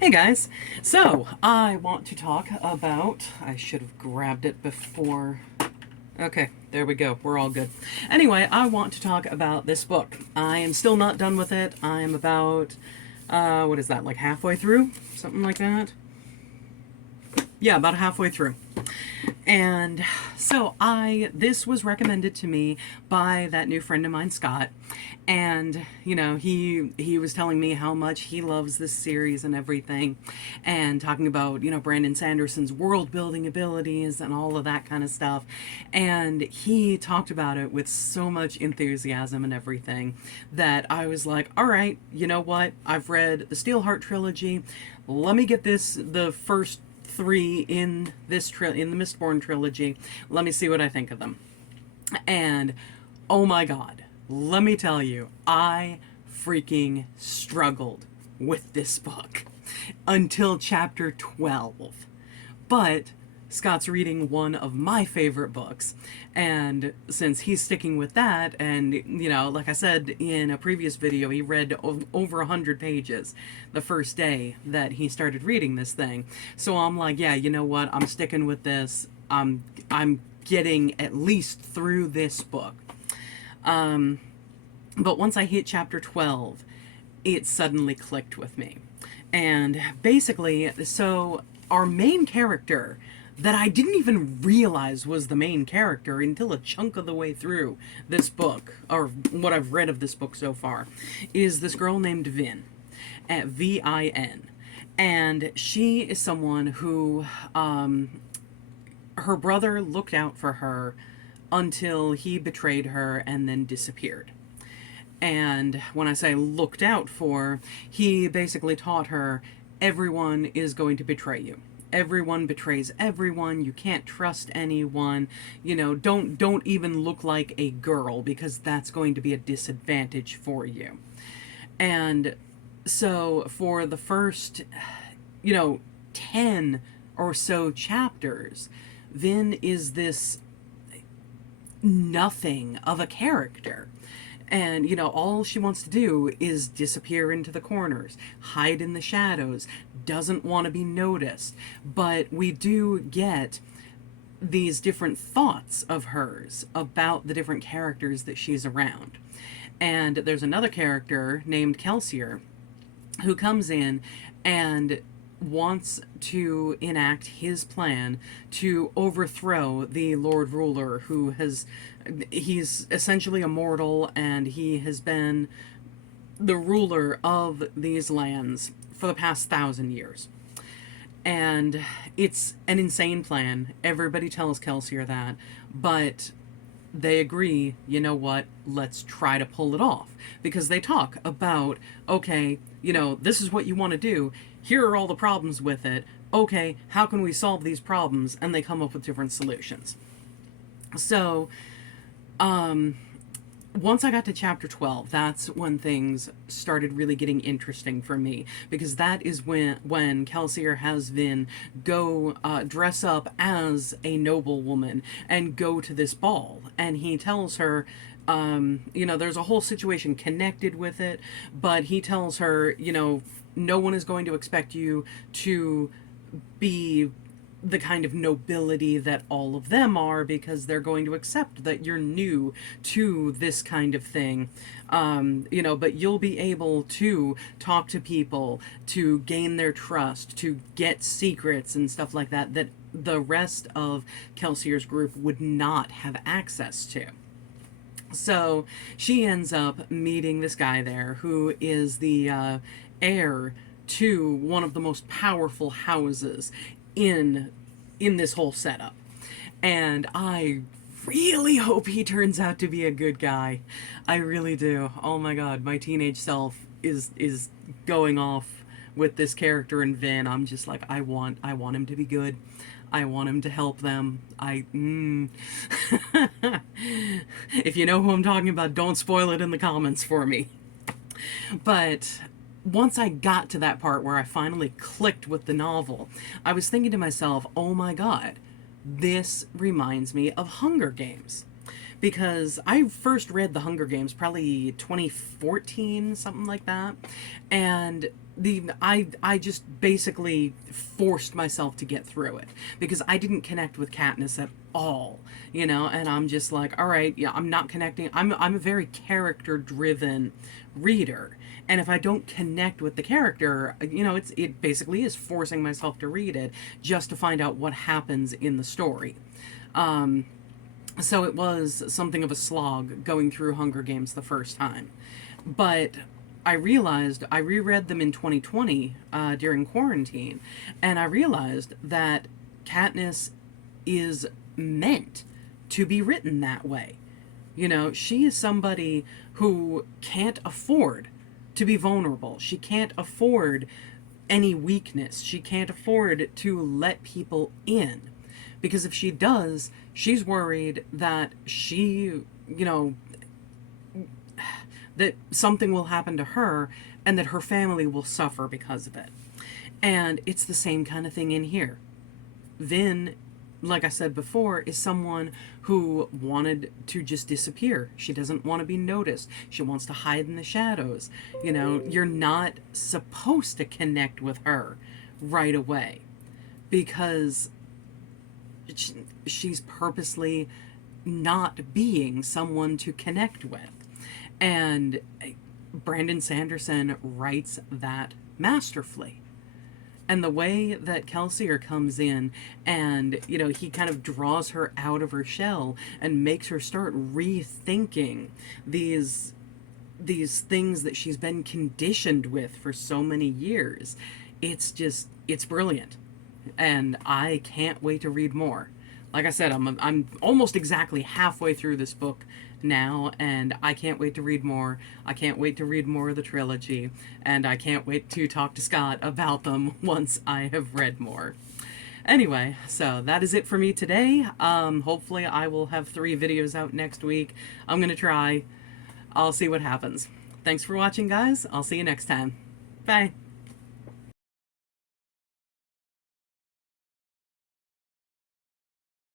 Hey guys, so I want to talk about. I should have grabbed it before. Okay, there we go. We're all good. Anyway, I want to talk about this book. I am still not done with it. I am about, what is that, like halfway through? Something like that? Yeah, about halfway through. And so this was recommended to me by that new friend of mine, Scott. And, he was telling me how much he loves this series and everything, and talking about, Brandon Sanderson's world building abilities and all of that kind of stuff. And he talked about it with so much enthusiasm and everything that I was like, all right, you know what? I've read the Steelheart trilogy. Let me get the first three in in the Mistborn trilogy. Let me see what I think of them. And oh my god, let me tell you, I freaking struggled with this book until chapter 12. But Scott's reading one of my favorite books, and since he's sticking with that, and like I said in a previous video, he read over 100 pages the first day that he started reading this thing. So I'm like, yeah, you know what? I'm sticking with this. I'm getting at least through this book. But once I hit chapter 12, it suddenly clicked with me. And basically, so our main character, that I didn't even realize was the main character until a chunk of the way through this book, or what I've read of this book so far, is this girl named Vin, at Vin. And she is someone who, her brother looked out for her until he betrayed her and then disappeared. And when I say looked out for, he basically taught her everyone is going to betray you. Everyone betrays everyone. You can't trust anyone. Don't even look like a girl, because that's going to be a disadvantage for you. And so for the first, 10 or so chapters, Vin is this nothing of a character. And, all she wants to do is disappear into the corners, hide in the shadows, doesn't want to be noticed. But we do get these different thoughts of hers about the different characters that she's around. And there's another character named Kelsier who comes in and wants to enact his plan to overthrow the Lord Ruler, he's essentially immortal, and he has been the ruler of these lands for the past 1,000 years. And it's an insane plan. Everybody tells Kelsier that, but they agree, you know what, let's try to pull it off. Because they talk about, okay, this is what you want to do. Here are all the problems with it. Okay, how can we solve these problems? And they come up with different solutions. So, once I got to chapter 12, that's when things started really getting interesting for me, because that is when Kelsier has Vin go dress up as a noblewoman and go to this ball. And he tells her, there's a whole situation connected with it, but he tells her, no one is going to expect you to be the kind of nobility that all of them are, because they're going to accept that you're new to this kind of thing. But you'll be able to talk to people, to gain their trust, to get secrets and stuff like that, that the rest of Kelsier's group would not have access to. So she ends up meeting this guy there who is the heir to one of the most powerful houses in this whole setup. And I really hope he turns out to be a good guy. I really do. Oh my god, my teenage self is going off with this character in Vin. I'm just like, I want him to be good. I want him to help them. If you know who I'm talking about, don't spoil it in the comments for me. But once I got to that part where I finally clicked with the novel, I was thinking to myself, oh my god, this reminds me of Hunger Games. because I first read The Hunger Games probably 2014, something like that, and I just basically forced myself to get through it because I didn't connect with Katniss at all, you know, and I'm just like, all right, yeah, I'm not connecting. I'm a very character driven reader, and if I don't connect with the character, you know, it basically is forcing myself to read it just to find out what happens in the story. So it was something of a slog going through Hunger Games the first time. But I realized, I reread them in 2020 during quarantine, and I realized that Katniss is meant to be written that way. You know, she is somebody who can't afford to be vulnerable. She can't afford any weakness. She can't afford to let people in. Because if she does, she's worried that she, you know, that something will happen to her and that her family will suffer because of it. And it's the same kind of thing in here. Vin, like I said before, is someone who wanted to just disappear. She doesn't want to be noticed. She wants to hide in the shadows. You know, you're not supposed to connect with her right away because she's purposely not being someone to connect with. And Brandon Sanderson writes that masterfully. And the way that Kelsier comes in and, you know, he kind of draws her out of her shell and makes her start rethinking these things that she's been conditioned with for so many years. It's brilliant. And I can't wait to read more. Like I said, I'm almost exactly halfway through this book now, and I can't wait to read more. I can't wait to read more of the trilogy, and I can't wait to talk to Scott about them once I have read more. Anyway, so that is it for me today. Hopefully I will have 3 videos out next week. I'm gonna try. I'll see what happens. Thanks for watching, guys. I'll see you next time. Bye.